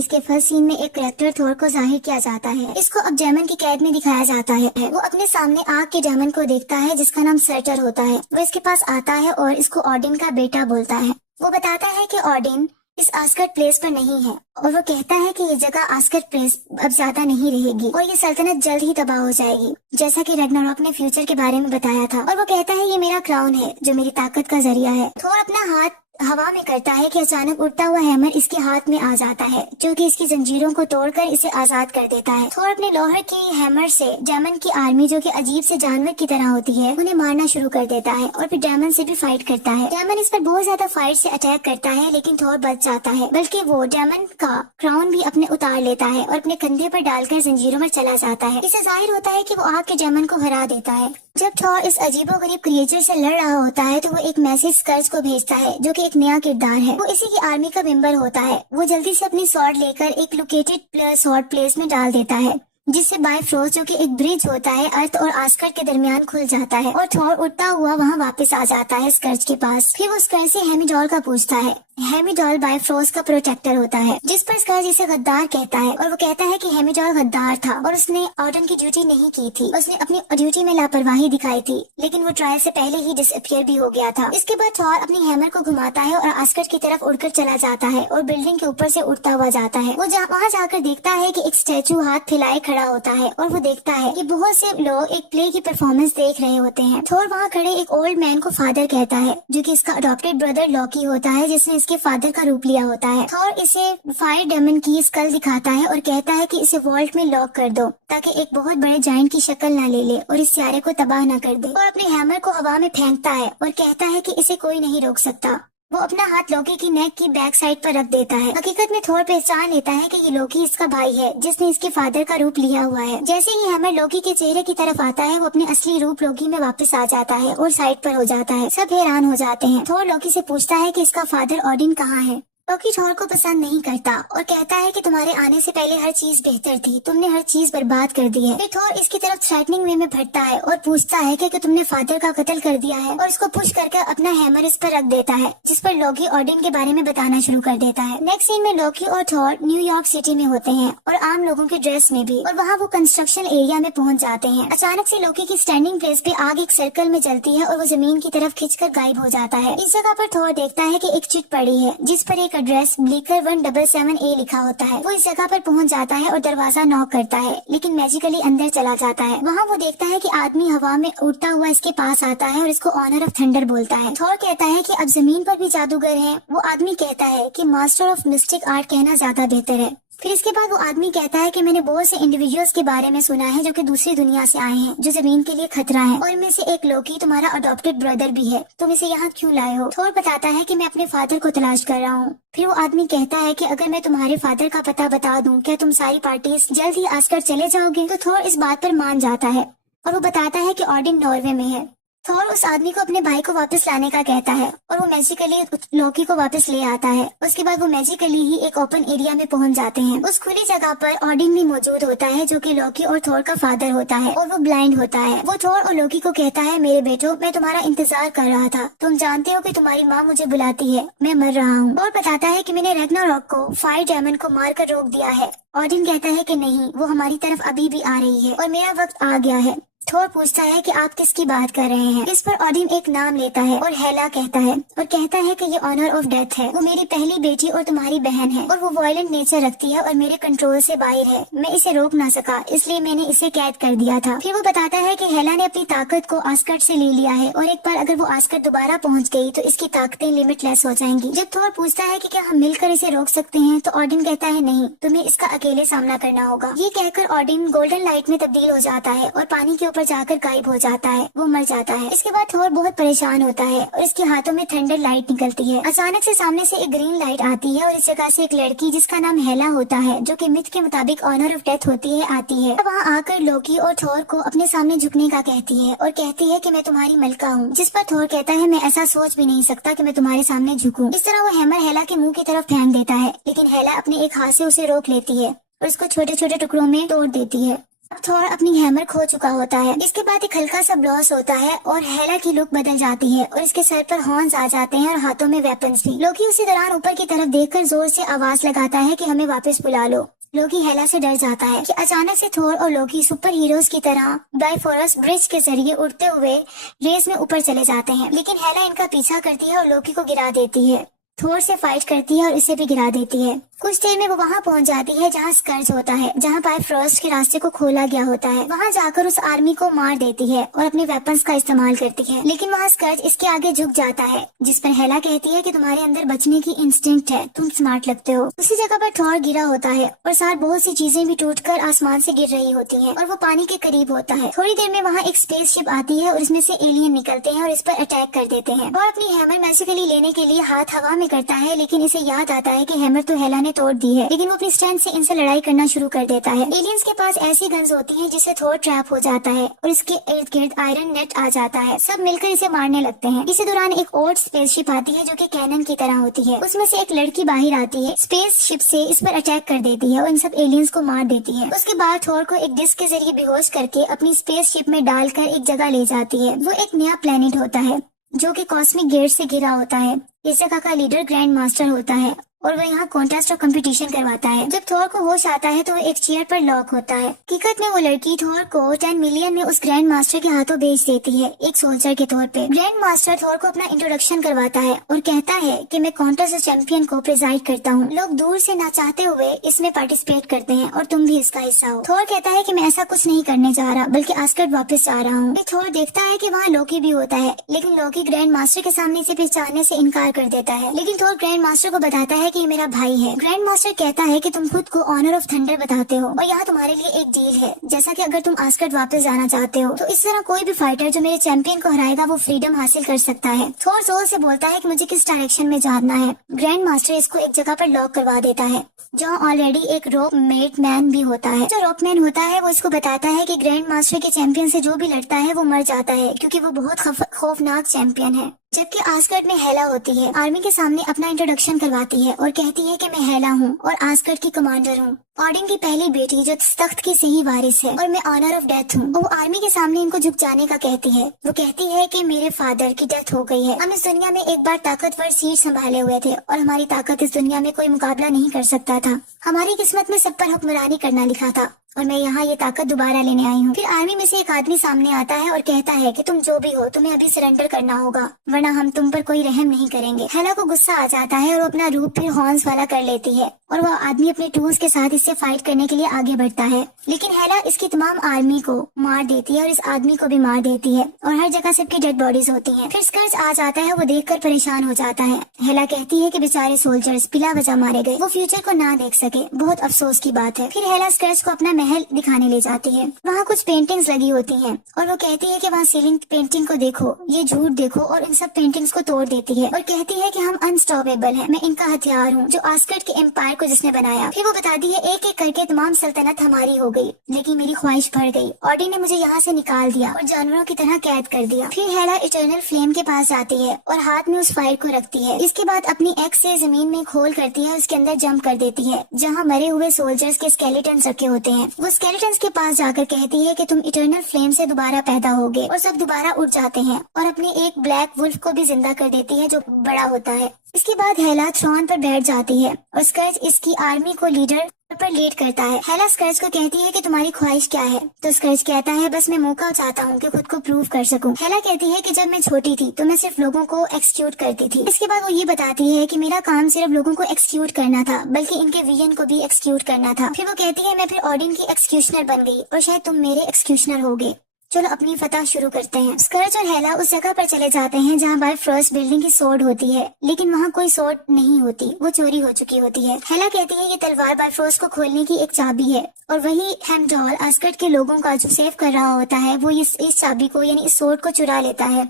इसके first scene में एक करेक्टर थोर को जाहिर किया जाता है। इसको अब डेमन की कैद में दिखाया जाता है। वो अपने सामने आग के डेमन को देखता है जिसका नाम सर्टर होता है। वो इसके पास आता है और इसको ऑडिन का बेटा बोलता है। वो बताता है कि ऑडिन इस आस्कर्ट प्लेस पर नहीं है और वो कहता है कि ये जगह आस्कर्ट प्लेस अब ज्यादा नहीं रहेगी और ये सल्तनत जल्द ही तबाह हो जाएगी, जैसा कि रैग्नारॉक ने फ्यूचर के बारे में बताया था। और वो कहता है ये मेरा क्राउन है जो मेरी ताकत का जरिया है। थोर अपना हाथ हवा में करता है कि अचानक उड़ता हुआ हैमर इसके हाथ में आ जाता है जो कि इसकी जंजीरों को तोड़कर इसे आजाद कर देता है। थोर अपने लोहर की हैमर से डेमन की आर्मी जो कि अजीब से जानवर की तरह होती है उन्हें मारना शुरू कर देता है और फिर डेमन से भी फाइट करता है। डेमन इस पर बहुत ज्यादा फाइट से अटैक करता है लेकिन थोर बच जाता है, बल्कि वो डेमन का क्राउन भी अपने उतार लेता है और अपने कंधे पर डालकर जंजीरों में चला जाता है। इससे जाहिर होता है कि वो आग के डेमन को हरा देता है। जब थोर इस अजीबोगरीब क्रिएचर से लड़ रहा होता है तो वो एक मैसेज स्कर्ज को भेजता है जो कि एक नया किरदार है। वो इसी की आर्मी का मेंबर होता है। वो जल्दी से अपनी स्वॉर्ड लेकर एक लोकेटेड स्वॉर्ड प्लेस में डाल देता है जिससे बायफ्रोस्ट जो कि एक ब्रिज होता है अर्थ और आस्कर्ट के दरमियान खुल जाता है और थोर उड़ता हुआ वहाँ वापस आ जाता है स्कर्ज के पास। फिर वो स्कर्ज से हेमिडॉल का पूछता है। हेमिडॉल बायफ्रोस्ट का प्रोटेक्टर होता है, जिस पर स्कर्ज इसे गद्दार कहता है और वो कहता है कि हेमिडॉल गद्दार था और उसने ऑर्डन की ड्यूटी नहीं की थी। उसने अपनी ड्यूटी में लापरवाही दिखाई थी लेकिन वो ट्रायल से पहले ही डिसअपियर भी हो गया था। इसके बाद थोर अपनी हैमर को घुमाता है और आस्कर्ट की तरफ उड़कर चला जाता है और बिल्डिंग के ऊपर से उड़ता हुआ जाता है। वो वहाँ जाकर देखता है कि एक स्टैचू हाथ फैलाए खड़ा होता है और वो देखता है कि बहुत से लोग एक प्ले की परफॉर्मेंस देख रहे होते हैं। थोर वहाँ खड़े एक ओल्ड मैन को फादर कहता है जो कि इसका अडॉप्टेड ब्रदर लॉकी होता है जिसने इसके फादर का रूप लिया होता है। थोर इसे फायर डेमन की स्कल दिखाता है और कहता है कि इसे वॉल्ट में लॉक कर दो ताकि एक बहुत बड़े जायंट की शक्ल न ले ले और इस सारे को तबाह न कर दे। और अपने हैमर को हवा में फेंकता है और कहता है कि इसे कोई नहीं रोक सकता। वो अपना हाथ लोकी की नेक की बैक साइड पर रख देता है। हकीकत में थोर पहचान लेता है कि ये लोकी इसका भाई है जिसने इसके फादर का रूप लिया हुआ है। जैसे ही हैमर लोकी के चेहरे की तरफ आता है वो अपने असली रूप लोकी में वापस आ जाता है और साइड पर हो जाता है। सब हैरान हो जाते हैं। थोर लोकी से पूछता है कि इसका फादर ऑडिन कहाँ है। लोकी थोर को पसंद नहीं करता और कहता है कि तुम्हारे आने से पहले हर चीज बेहतर थी, तुमने हर चीज बर्बाद कर दी है। फिर थोर इसकी तरफ थ्रेटनिंग वे में भटता है और पूछता है कि तुमने फादर का कत्ल कर दिया है और इसको पुश करके अपना हैमर इस पर रख देता है जिस पर लोकी ऑडिन के बारे में बताना शुरू कर देता है। नेक्स्ट सीन में लोकी और थोर न्यूयॉर्क सिटी में होते हैं और आम लोगों के ड्रेस में भी, और वहाँ वो कंस्ट्रक्शन एरिया में पहुँच जाते हैं। अचानक से लोकी की स्टैंडिंग प्लेस पे आग एक सर्कल में जलती है और वो जमीन की तरफ खिंचकर गायब हो जाता है। इस जगह पर थोर देखता है कि एक चिट पड़ी है जिस पर एक एड्रेस ब्लीकर 177A लिखा होता है। वो इस जगह पर पहुंच जाता है और दरवाजा नॉक करता है लेकिन मैजिकली अंदर चला जाता है। वहाँ वो देखता है कि आदमी हवा में उड़ता हुआ इसके पास आता है और इसको ऑनर ऑफ थंडर बोलता है। थोर कहता है कि अब जमीन पर भी जादूगर हैं। वो आदमी कहता है कि मास्टर ऑफ मिस्टिक आर्ट कहना ज्यादा बेहतर है। फिर इसके बाद वो आदमी कहता है कि मैंने बहुत से इंडिविजुअल्स के बारे में सुना है जो कि दूसरी दुनिया से आए हैं जो जमीन के लिए खतरा है, और इनमें से एक लोकी तुम्हारा अडॉप्टेड ब्रदर भी है। तुम इसे यहाँ क्यों लाए हो? थोर बताता है कि मैं अपने फादर को तलाश कर रहा हूँ। फिर वो आदमी कहता है कि अगर मैं तुम्हारे फादर का पता बता दूं, क्या तुम सारी पार्टीज जल्द ही आस्कर चले जाओगे? तो थोर इस बात पर मान जाता है और वो बताता है कि ऑडिन नॉर्वे में है। थोर उस आदमी को अपने भाई को वापस लाने का कहता है और वो मैजिकली लोकी को वापस ले आता है। उसके बाद वो मैजिकली ही एक ओपन एरिया में पहुंच जाते हैं। उस खुली जगह पर ऑडिन भी मौजूद होता है जो कि लोकी और थोर का फादर होता है और वो ब्लाइंड होता है। वो थोर और लोकी को कहता है, मेरे बेटो, मैं तुम्हारा इंतजार कर रहा था। तुम जानते हो कि तुम्हारी माँ मुझे बुलाती है, मैं मर रहा हूँ। और बताता है कि मैंने रैग्नारॉक को फायर डेमन को मारकर रोक दिया है। ऑडिन कहता है कि नहीं, वो हमारी तरफ अभी भी आ रही है और मेरा वक्त आ गया है। थोर पूछता है कि आप किसकी बात कर रहे हैं? इस पर ऑडिन एक नाम लेता है और हेला कहता है और कहता है कि ये ऑनर ऑफ डेथ है। वो मेरी पहली बेटी और तुम्हारी बहन है और वो वायलेंट नेचर रखती है और मेरे कंट्रोल से बाहर है। मैं इसे रोक ना सका, इसलिए मैंने इसे कैद कर दिया था। फिर वो बताता है कि हेला ने अपनी ताकत को आस्कर्ट से ले लिया है और एक बार अगर वो आस्कर्ट दोबारा पहुंच गई तो इसकी ताकतें लिमिटलेस हो जाएंगी। जब थोर पूछता है कि क्या हम मिलकर इसे रोक सकते हैं तो ऑडिन कहता है, नहीं, तुम्हें इसका अकेले सामना करना होगा। ये कहकर ऑडिन गोल्डन लाइट में तब्दील हो जाता है और पानी के ऊपर जाकर गायब हो जाता है। वो मर जाता है। इसके बाद थोर बहुत परेशान होता है और इसके हाथों में थंडर लाइट निकलती है। अचानक से सामने से एक ग्रीन लाइट आती है और इस जगह से एक लड़की जिसका नाम हेला होता है जो कि मिथ के मुताबिक ऑनर ऑफ डेथ होती है आती है। वहाँ आकर लोकी और थोर को अपने सामने झुकने का कहती है और कहती है कि मैं तुम्हारी मलका हूँ। जिस पर थोर कहता है, मैं ऐसा सोच भी नहीं सकता कि मैं तुम्हारे सामने झुकूं। इस तरह वो हैमर हेला के मुंह की तरफ फेंक देता है लेकिन हेला अपने एक हाथ से उसे रोक लेती है और उसको छोटे छोटे टुकड़ों में तोड़ देती है। अब थॉर अपनी हैमर खो चुका होता है। इसके बाद एक हल्का सा ब्लॉस होता है और हेला की लुक बदल जाती है और इसके सर पर हॉर्न्स आ जाते हैं और हाथों में वेपन्स भी। लोकी उसी दौरान ऊपर की तरफ देखकर जोर से आवाज लगाता है कि हमें वापस बुला लो। लोकी हेला से डर जाता है कि अचानक से थोर और लोकी सुपर हीरोज की तरह बाइफोरस ब्रिज के जरिए उड़ते हुए रेस में ऊपर चले जाते हैं, लेकिन हेला इनका पीछा करती है और लोकी को गिरा देती है। थोर से फाइट करती है और इसे भी गिरा देती है। कुछ देर में वो वहाँ पहुँच जाती है जहाँ स्कर्ज होता है, जहाँ बाइफरोस्ट के रास्ते को खोला गया होता है। वहाँ जाकर उस आर्मी को मार देती है और अपने वेपन्स का इस्तेमाल करती है, लेकिन वहाँ स्कर्ज इसके आगे झुक जाता है, जिस पर हेला कहती है कि तुम्हारे अंदर बचने की इंस्टिंक्ट है, तुम स्मार्ट लगते हो। उसी जगह पर थॉर गिरा होता है और साथ बहुत सी चीजें भी टूटकर आसमान से गिर रही होती हैं और वो पानी के करीब होता है। थोड़ी देर में वहाँ एक स्पेसशिप आती है और इसमें से एलियन निकलते हैं और इस पर अटैक कर देते हैं। और अपनी हैमर मैजिकली लेने के लिए हाथ हवा में करता है, लेकिन इसे याद आता है कि हैमर तो हेला ने तोड़ दी है, लेकिन वो अपनी स्ट्रेंथ से इनसे लड़ाई करना शुरू कर देता है। एलियंस के पास ऐसी गन्स होती हैं जिससे थोर ट्रैप हो जाता है और इसके इर्द गिर्द आयरन नेट आ जाता है। सब मिलकर इसे मारने लगते हैं। इसी दौरान एक और स्पेसशिप आती है जो कि कैनन की तरह होती है। उसमें से एक लड़की बाहर आती है, स्पेसशिप से इस पर अटैक कर देती है और इन सब एलियंस को मार देती है। उसके बाद थोर को एक डिस्क के जरिए बेहोश करके अपनी स्पेसशिप में डालकर एक जगह ले जाती है। वो एक नया प्लेनेट होता है जो कि कॉस्मिक गेट से घिरा होता है। इस जगह का लीडर ग्रैंड मास्टर होता है और वो यहाँ कॉन्टेस्ट और कंपटीशन करवाता है। जब थोर को होश आता है तो वो एक चेयर पर लॉक होता है। हकीकत में वो लड़की थोर को 10 मिलियन में उस ग्रैंड मास्टर के हाथों भेज देती है, एक सोल्जर के तौर पे। ग्रैंड मास्टर थोर को अपना इंट्रोडक्शन करवाता है और कहता है कि मैं कॉन्टेस्ट चैंपियन को प्रिजाइड करता हूँ। लोग दूर से ना चाहते हुए इसमें पार्टिसिपेट करते हैं और तुम भी इसका हिस्सा हो। थोर कहता है कि मैं ऐसा कुछ नहीं करने जा रहा, बल्कि आस्गर्ड वापस जा रहा हूँ। थोर देखता है कि वहाँ लोकी भी होता है, लेकिन लोकी ग्रैंड मास्टर के सामने इसे पहचानने से इनकार कर देता है। लेकिन थोर ग्रैंड मास्टर को बताता है कि ये मेरा भाई है। ग्रैंड मास्टर कहता है कि तुम खुद को ऑनर ऑफ थंडर बताते हो और यहाँ तुम्हारे लिए एक डील है, जैसा कि अगर तुम आस्गर्ड वापस जाना चाहते हो तो इस तरह कोई भी फाइटर जो मेरे चैंपियन को हराएगा वो फ्रीडम हासिल कर सकता है। थोर जोर से बोलता है कि मुझे किस डायरेक्शन में जाना है। ग्रैंड मास्टर इसको एक जगह पर लॉक करवा देता है जहाँ ऑलरेडी एक रोप मेट मैन भी होता है। जो रोप मैन होता है वो इसको बताता है कि ग्रैंड मास्टर के चैंपियन से जो भी लड़ता है वो मर जाता है, क्योंकि वो बहुत खौफनाक चैंपियन है। जबकि आस्गर्ड में हेला होती है, आर्मी के सामने अपना इंट्रोडक्शन करवाती है और कहती है कि मैं हेला हूँ और आस्गर्ड की कमांडर हूँ, ऑडिन की पहली बेटी जो तख्त की सही वारिस है, और मैं ऑनर ऑफ डेथ हूँ। वो आर्मी के सामने इनको झुक जाने का कहती है। वो कहती है कि मेरे फादर की डेथ हो गई है, हम इस दुनिया में एक बार ताकतवर सीट संभाले हुए थे और हमारी ताकत इस दुनिया में कोई मुकाबला नहीं कर सकता था। हमारी किस्मत में सब पर हुक्मरानी करना लिखा था और मैं यहाँ ये ताकत दोबारा लेने आई हूँ। फिर आर्मी में से एक आदमी सामने आता है और कहता है कि तुम जो भी हो तुम्हें अभी सरेंडर करना होगा, वरना हम तुम पर कोई रहम नहीं करेंगे। हेला को गुस्सा आ जाता है और वो अपना रूप फिर हॉर्न्स वाला कर लेती है और वो आदमी अपने टूल्स के साथ इससे फाइट करने के लिए आगे बढ़ता है, लेकिन हेला इसकी तमाम आर्मी को मार देती है और इस आदमी को भी मार देती है और हर जगह सबकी डेड बॉडीज होती हैं। फिर स्कर्ज आ जाता है, वो देखकर परेशान हो जाता है। हेला कहती है कि बेचारे सोल्जर्स बिला वजह मारे गए, वो फ्यूचर को ना देख सके, बहुत अफसोस की बात है। फिर हेला स्कर्ज को अपना महल दिखाने ले जाती है। वहाँ कुछ पेंटिंग्स लगी होती हैं और वो कहती है कि वहाँ सीलिंग पेंटिंग को देखो, ये झूठ देखो, और इन सब पेंटिंग्स को तोड़ देती है और कहती है कि हम अनस्टॉपेबल हैं, मैं इनका हथियार हूँ, जो आस्गर्ड के एम्पायर को जिसने बनाया। फिर वो बताती है एक एक करके तमाम सल्तनत हमारी हो गई, लेकिन मेरी ख्वाहिश बढ़ गई। ऑडिन ने मुझे यहाँ से निकाल दिया और जानवरों की तरह कैद कर दिया। फिर हेला इटर्नल फ्लेम के पास जाती है और हाथ में उस फाइल को रखती है। इसके बाद अपनी एक्स से जमीन में खोल करती है, उसके अंदर जंप कर देती है जहाँ मरे हुए सोल्जर्स के स्केलेटन्स रखे होते हैं। वो स्केलेटन्स के पास जाकर कहती है कि तुम इटर्नल फ्लेम से दोबारा पैदा होगे, और सब दोबारा उठ जाते हैं और अपने एक ब्लैक वुल्फ को भी जिंदा कर देती है जो बड़ा होता है। इसके बाद हेला थ्रोन पर बैठ जाती है और स्कर्ज इसकी आर्मी को लीडर पर लीड करता है। हेला स्कर्ज को कहती है कि तुम्हारी ख्वाहिश क्या है, तो स्कर्ज कहता है बस मैं मौका चाहता हूँ कि खुद को प्रूव कर सकूं। हेला कहती है कि जब मैं छोटी थी तो मैं सिर्फ लोगों को एक्सक्यूट करती थी। इसके बाद वो ये बताती है कि मेरा काम सिर्फ लोगों को एक्सक्यूट करना था, बल्कि इनके विजन को भी एक्सक्यूट करना था। फिर वो कहती है मैं फिर ऑडिन की एक्सक्यूशनर बन गई और शायद तुम मेरे एक्सक्यूशनर होगे। चलो अपनी फतह शुरू करते हैं। स्कर्ज और हेला उस जगह पर चले जाते हैं जहाँ बाइफरोस्ट बिल्डिंग की सोर्ड होती है, लेकिन वहाँ कोई सोर्ड नहीं होती, वो चोरी हो चुकी होती है। हेला कहती है ये तलवार बाइफरोस्ट को खोलने की एक चाबी है और वही हेमडॉल आस्गर्ड के लोगों का जो सेव कर रहा होता है वो इस चाबी को यानी इस सोर्ड को चुरा लेता है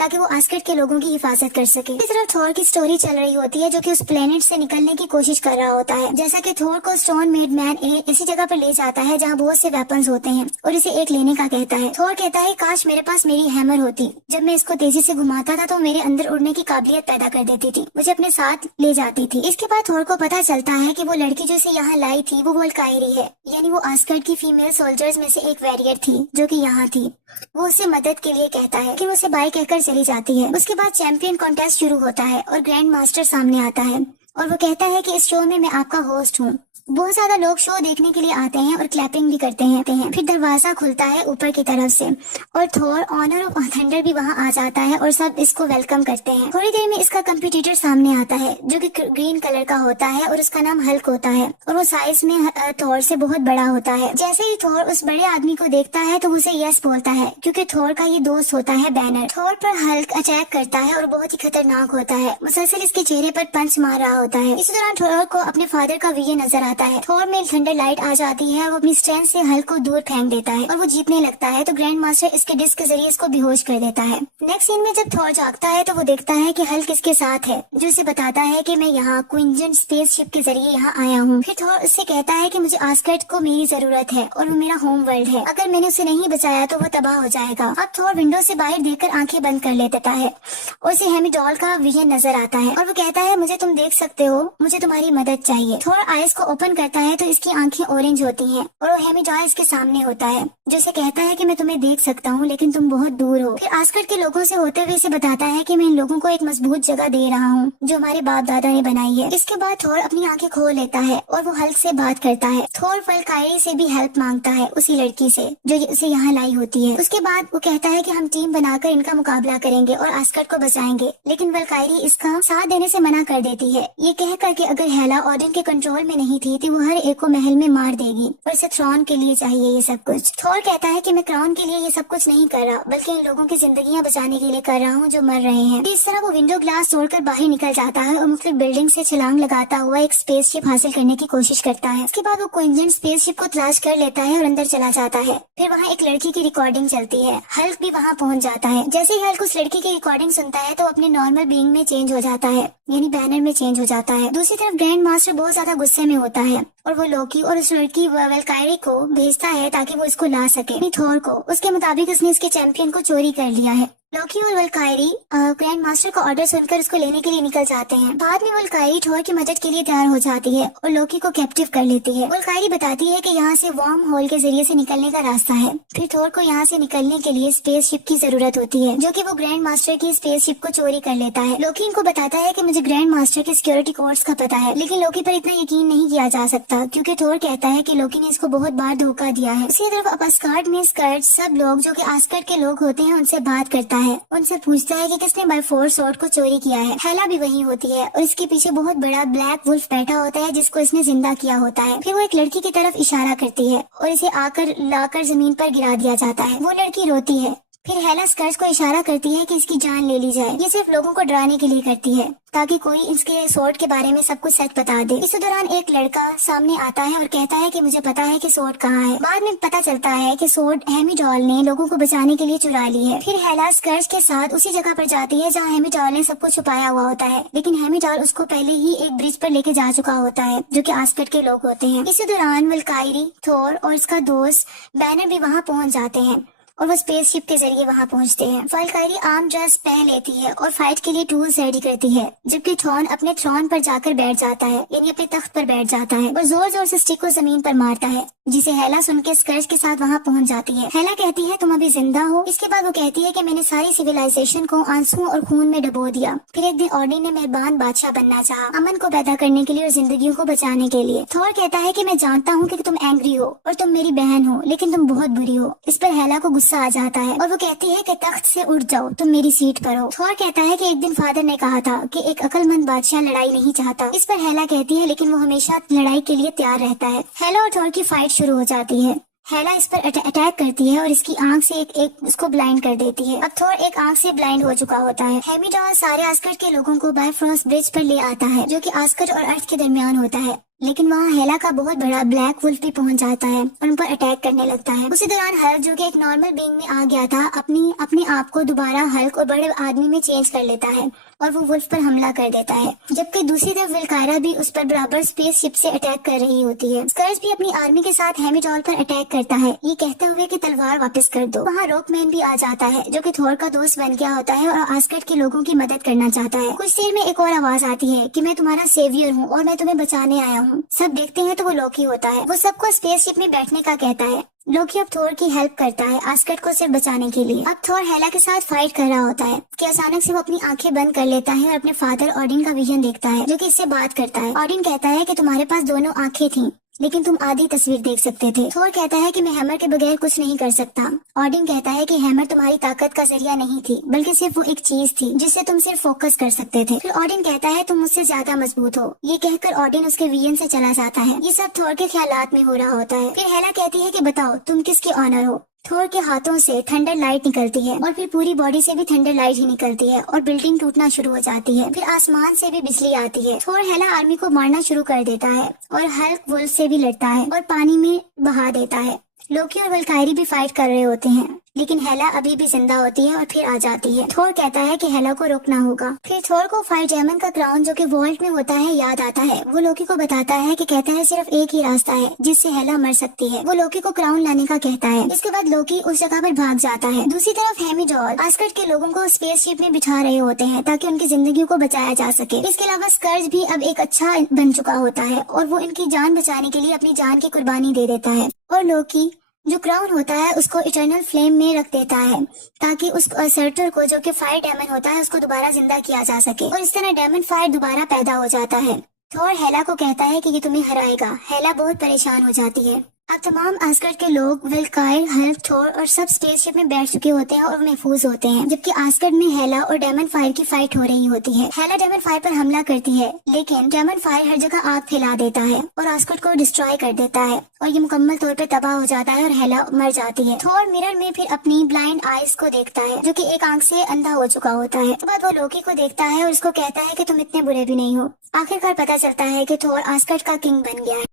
ताकि वो आस्कर्ड के लोगों की हिफाजत कर सके। इस तरफ थोर की स्टोरी चल रही होती है जो कि उस प्लेनेट से निकलने की कोशिश कर रहा होता है। जैसा कि थोर को स्टोन मेड मैन ऐसी जगह पर ले जाता है जहाँ बहुत से वेपन्स होते हैं और इसे एक लेने का कहता है। थोर कहता है काश मेरे पास मेरी हैमर होती, जब मैं इसको तेजी से घुमाता था तो मेरे अंदर उड़ने की काबिलियत पैदा कर देती थी, मुझे अपने साथ ले जाती थी। इसके बाद थोर को पता चलता है कि वो लड़की जो इसे यहाँ लाई थी वो वल्कायरी है, यानी वो आस्कर्ड की फीमेल सोल्जर्स में से एक वॉरियर थी जो कि यहाँ थी। वो उसे मदद के लिए कहता है कि वो उसे बाय कहकर चली जाती है। उसके बाद चैंपियन कॉन्टेस्ट शुरू होता है और ग्रैंड मास्टर सामने आता है और वो कहता है कि इस शो में मैं आपका होस्ट हूँ। बहुत ज्यादा लोग शो देखने के लिए आते हैं और क्लैपिंग भी करते हैं। फिर दरवाजा खुलता है ऊपर की तरफ से और थोर ऑनर ऑफ थंडर भी वहाँ आ जाता है और सब इसको वेलकम करते हैं। थोड़ी देर में इसका कंपटीटर सामने आता है जो कि ग्रीन कलर का होता है और उसका नाम हल्क होता है और वो साइज में थोर से बहुत बड़ा होता है। जैसे ही थोर उस बड़े आदमी को देखता है तो उसे यस बोलता है क्योंकि थोर का ये दोस्त होता है बैनर। थोर पर हल्क अटैक करता है और बहुत ही खतरनाक होता है, मुसलसल इसके चेहरे पर पंच मार रहा होता है। इसी दौरान थोर को अपने फादर का विजन नजर आता है। थोर में थंडर लाइट आ जाती है, वो अपनी स्ट्रेंथ से हल्क को दूर फेंक देता है और वो जीतने लगता है तो ग्रैंड मास्टर इसके डिस्क के जरिए इसको बेहोश कर देता है। नेक्स्ट सीन में जब थोर जागता है तो वो देखता है कि हल्क इसके साथ है जो उसे बताता है कि मैं यहाँ क्विंजन स्पेसशिप के जरिए यहाँ आया हूँ। फिर थोर उससे कहता है कि मुझे आस्कर्ड को मेरी जरूरत है और वो मेरा होम वर्ल्ड है, अगर मैंने उसे नहीं बचाया तो वो तबाह हो जाएगा। अब थोर विंडो से बाहर देखकर आंखें बंद कर लेता है और उसे हेमिडॉल का विजन नजर आता है और वो कहता है मुझे तुम देख सकते हो, मुझे तुम्हारी मदद चाहिए। थोर आइज को ओपन करता है तो इसकी आंखें ऑरेंज होती हैं और वो हेमिडॉल इसके सामने होता है जो इसे कहता है कि मैं तुम्हें देख सकता हूँ लेकिन तुम बहुत दूर हो। फिर आस्कर्ड के लोगों से होते हुए इसे बताता है कि मैं इन लोगों को एक मजबूत जगह दे रहा हूँ जो हमारे बाप दादा ने बनाई है। इसके बाद थोर अपनी आंखें खोल लेता है और वो हल्क से बात करता है। थोर वल्कायरी से भी हेल्प मांगता है, उसी लड़की से जो उसे यहाँ लाई होती है। उसके बाद वो कहता है कि हम टीम बनाकर इनका मुकाबला करेंगे और आस्कर्ड को बचाएंगे, लेकिन वल्कायरी इसका साथ देने से मना कर देती है, ये कहकर कि अगर हेला ऑडिन के कंट्रोल में नहीं थी तो वो हर एक को महल में मार देगी और इसे थ्रोन के लिए चाहिए ये सब कुछ। थोर कहता है कि मैं क्राउन के लिए ये सब कुछ नहीं कर रहा बल्कि इन लोगों की जिंदगियां बचाने के लिए कर रहा हूँ जो मर रहे हैं। इस तरह वो विंडो ग्लास तोड़कर बाहर निकल जाता है और मुख्तलिफ बिल्डिंग से छलांग लगाता हुआ एक स्पेसशिप हासिल करने की कोशिश करता है। इसके बाद वो क्विंजन स्पेसशिप को तलाश कर लेता है और अंदर चला जाता है। फिर वहाँ एक लड़की की रिकॉर्डिंग चलती है, हल्क भी वहाँ पहुँच जाता है। जैसे ही हल्क उस लड़की की रिकॉर्डिंग सुनता है तो अपने नॉर्मल बीइंग में चेंज हो जाता है, यानी बैनर में चेंज हो जाता है। दूसरी तरफ ग्रैंड मास्टर बहुत ज्यादा गुस्से में होता है और वो लोकी और उस लड़की वल्कायरी को भेजता है ताकि वो इसको ला सके थोर को। उसके मुताबिक उसने इसके चैंपियन को चोरी कर लिया है। लोकी और वल्कायरी ग्रैंड मास्टर का ऑर्डर सुनकर उसको लेने के लिए निकल जाते हैं। बाद में वल्कायरी थोर की मदद के लिए तैयार हो जाती है और लोकी को कैप्टिव कर लेती है। वल्कायरी बताती है कि यहाँ से वार्म होल के जरिए से निकलने का रास्ता है। फिर थोर को यहाँ से निकलने के लिए स्पेसशिप की जरूरत होती है जो कि वो ग्रैंड मास्टर की स्पेसशिप को चोरी कर लेता है। लोकी इनको बताता है कि मुझे ग्रैंड मास्टर के सिक्योरिटी कोड्स का पता है, लेकिन लोकी पर इतना यकीन नहीं किया जा सकता क्योंकि थोर कहता है कि लोकी ने इसको बहुत बार धोखा दिया है। उसी तरफ अब अस्गार्ड में स्कर्ट सब लोग जो कि आस्कर्ड के लोग होते हैं उनसे बात करता है, उनसे पूछता है कि किसने बाय फोर्स स्वॉर्ड को चोरी किया है। हेला भी वही होती है और इसके पीछे बहुत बड़ा ब्लैक वुल्फ बैठा होता है जिसको इसने जिंदा किया होता है। फिर वो एक लड़की की तरफ इशारा करती है और इसे आकर लाकर जमीन पर गिरा दिया जाता है। वो लड़की रोती है। फिर हेला स्कर्ट को इशारा करती है कि इसकी जान ले ली जाए। ये सिर्फ लोगों को डराने के लिए करती है ताकि कोई इसके स्वॉर्ड के बारे में सब कुछ सच बता दे। इस दौरान एक लड़का सामने आता है और कहता है कि मुझे पता है कि स्वॉर्ड कहाँ है। बाद में पता चलता है कि स्वॉर्ड हेमिडॉल ने लोगों को बचाने के लिए चुरा ली है। फिर हेला स्कर्ट के साथ उसी जगह पर जाती है जहाँ हेमिडॉल ने सब कुछ छुपाया हुआ होता है, लेकिन हेमिडॉल उसको पहले ही एक ब्रिज पर लेके जा चुका होता है जो कि आस्कर्ड के लोग होते हैं। इसी दौरान वल्कायरी, थोर और इसका दोस्त बैनर भी वहाँ पहुँच जाते हैं और वो स्पेसशिप के जरिए वहाँ पहुँचते हैं। वल्कायरी आर्म ड्रेस पहन लेती है और फाइट के लिए टूल्स रेडी करती है, जबकि थ्रोन अपने थ्रोन पर जाकर बैठ जाता है, यानी अपने तख्त पर बैठ जाता है और जोर जोर से स्टिक को जमीन पर मारता है, जिसे हेला सुन के स्कर्ट के साथ वहाँ पहुँच जाती है। हेला कहती है तुम अभी जिंदा हो। इसके बाद वो कहती है कि मैंने सारी सिविलाइजेशन को आंसुओं और खून में डुबो दिया। फिर एक दिन ऑर्डिन ने मेहरबान बादशाह बनना चाहा, अमन को पैदा करने के लिए और जिंदगियों को बचाने के लिए। थोर कहता है कि मैं जानता हूँ कि तुम एंग्री हो और तुम मेरी बहन हो, लेकिन तुम बहुत बुरी हो। इस पर हेला को गुस्सा आ जाता है और वो कहती है कि तख्त से उठ जाओ, तुम मेरी सीट पर हो। थोर कहता है कि एक दिन फादर ने कहा था कि एक अक्लमंद बादशाह लड़ाई नहीं चाहता। इस पर हेला कहती है लेकिन वो हमेशा लड़ाई के लिए तैयार रहता है। हेला और थोर की फाइट शुरू हो जाती है। हेला इस पर अटैक करती है और इसकी आंख से एक उसको ब्लाइंड कर देती है। अब थोर एक आंख से ब्लाइंड हो चुका होता है। हेमिडॉल सारे आस्कर्ड के लोगों को बायफ्रॉस्ट ब्रिज पर ले आता है जो कि आस्कर्ड और अर्थ के दरमियान होता है। लेकिन वहाँ हेला का बहुत बड़ा ब्लैक वुल्फ भी पहुंच जाता है और उन पर अटैक करने लगता है। उसी दौरान हल्क, जो कि एक नॉर्मल बीइंग में आ गया था, अपने आप को दोबारा हल्क और बड़े आदमी में चेंज कर लेता है और वो वुल्फ पर हमला कर देता है। जबकि दूसरी तरफ विल्कायरा भी उस पर बराबर स्पेसशिप से अटैक कर रही होती है। स्कर्ज भी अपनी आर्मी के साथ हेमिडॉल पर अटैक करता है, ये कहते हुए कि तलवार वापस कर दो। वहाँ रॉकमैन भी आ जाता है, जो कि थोर का दोस्त बन गया होता है और आस्गर्ड के लोगों की मदद करना चाहता है। कुछ देर में एक और आवाज आती है कि मैं तुम्हारा सेवियर हूँ और मैं तुम्हें बचाने आया हूँ। सब देखते हैं तो वो लोकी होता है। वो सबको स्पेसशिप में बैठने का कहता है। लोकी अब थोर की हेल्प करता है आस्गर्ड को सिर्फ बचाने के लिए। अब थोर हेला के साथ फाइट कर रहा होता है कि अचानक से वो अपनी आंखें बंद कर लेता है और अपने फादर ऑडिन का विजन देखता है, जो कि इससे बात करता है। ऑडिन कहता है कि तुम्हारे पास दोनों आंखें थीं, लेकिन तुम आधी तस्वीर देख सकते थे। थोर कहता है कि मैं हैमर के बगैर कुछ नहीं कर सकता। ऑडिन कहता है कि हैमर तुम्हारी ताकत का जरिया नहीं थी, बल्कि सिर्फ वो एक चीज थी जिससे तुम सिर्फ फोकस कर सकते थे। फिर ऑडिन कहता है तुम मुझसे ज्यादा मजबूत हो। ये कहकर ऑडिन उसके विजन से चला जाता है। ये सब थोर के ख्यालात में हो रहा होता है। फिर हेला कहती है कि बताओ तुम किसकी ऑनर हो। थोर के हाथों से थंडर लाइट निकलती है और फिर पूरी बॉडी से भी थंडर लाइट ही निकलती है और बिल्डिंग टूटना शुरू हो जाती है। फिर आसमान से भी बिजली आती है। थोर हेला आर्मी को मारना शुरू कर देता है और हल्क वुल्फ से भी लड़ता है और पानी में बहा देता है। लोकी और वल्कायरी भी फाइट कर रहे होते हैं, लेकिन हेला अभी भी जिंदा होती है और फिर आ जाती है। थोर कहता है कि हेला को रोकना होगा। फिर थोर को फायर जेमन का क्राउन, जो कि वॉल्ट में होता है, याद आता है। वो लोकी को बताता है कि कहता है सिर्फ एक ही रास्ता है जिससे हेला मर सकती है। वो लोकी को क्राउन लाने का कहता है। इसके बाद लोकी उस जगह पर भाग जाता है। दूसरी तरफ हेमिडॉल आस्गर्ड के लोगों को स्पेसशिप में बिठा रहे होते हैं ताकि उनकी जिंदगी को बचाया जा सके। इसके अलावा स्कर्ज भी अब एक अच्छा बन चुका होता है और वो इनकी जान बचाने के लिए अपनी जान की कुर्बानी दे देता है। और लोकी जो क्राउन होता है उसको इटर्नल फ्लेम में रख देता है ताकि उस सर्टर को, जो कि फायर डेमन होता है, उसको दोबारा जिंदा किया जा सके और इस तरह डेमन फायर दोबारा पैदा हो जाता है। थोर हेला को कहता है कि ये तुम्हें हराएगा। हेला बहुत परेशान हो जाती है। अब तमाम आस्गर्ड के लोग विल्कायर, हल्क, थोर और सब स्पेसशिप में बैठ चुके होते हैं और महफूज होते हैं, जबकि आस्गर्ड में हेला और डेमन फायर की फाइट हो रही होती है। हेला डेमन फायर पर हमला करती है, लेकिन डेमन फायर हर जगह आग फैला देता है और आस्गर्ड को डिस्ट्रॉय कर देता है और ये मुकम्मल तौर पर तबाह हो जाता है और हेला मर जाती है। थोर मिरर में फिर अपनी ब्लाइंड आईज को देखता है, जो कि एक आंख से अंधा हो चुका होता है। उसके बाद वो लोकी को देखता है और उसको कहता है कि तुम इतने बुरे भी नहीं हो। आखिरकार पता चलता है कि थोर आस्गर्ड का किंग बन गया है।